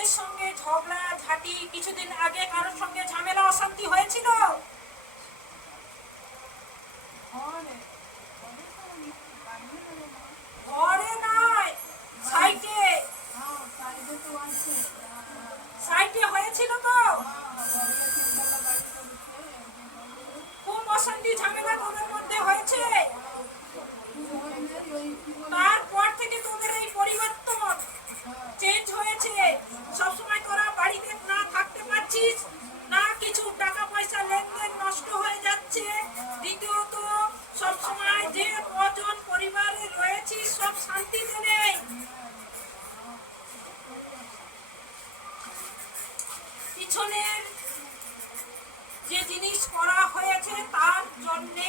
তোদের সঙ্গে ঝগড়া ঝাঁটি কিছুদিন আগে কারোর সঙ্গে ঝামেলা অশান্তি হয়েছিল? ঘরে নয়, সাইটে। সাইটে হয়েছিল তো? খুব অশান্তি ঝামেলা তোদের মধ্যে হয়েছে। তারপর থেকে তোদের এই পরিবর্তন চেঞ্জ হয়েছে। সবসময় তোরা বাড়িতে না থাকতে পারছিস না, কিছু টাকা পয়সা লেনদেন নষ্ট হয়ে যাচ্ছে। দ্বিতীয়ত সবসময় যে কজন পরিবারে রয়েছিস সব শান্তিতে নেই। পিছনের যে জিনিস করা হয়েছে তার জন্যে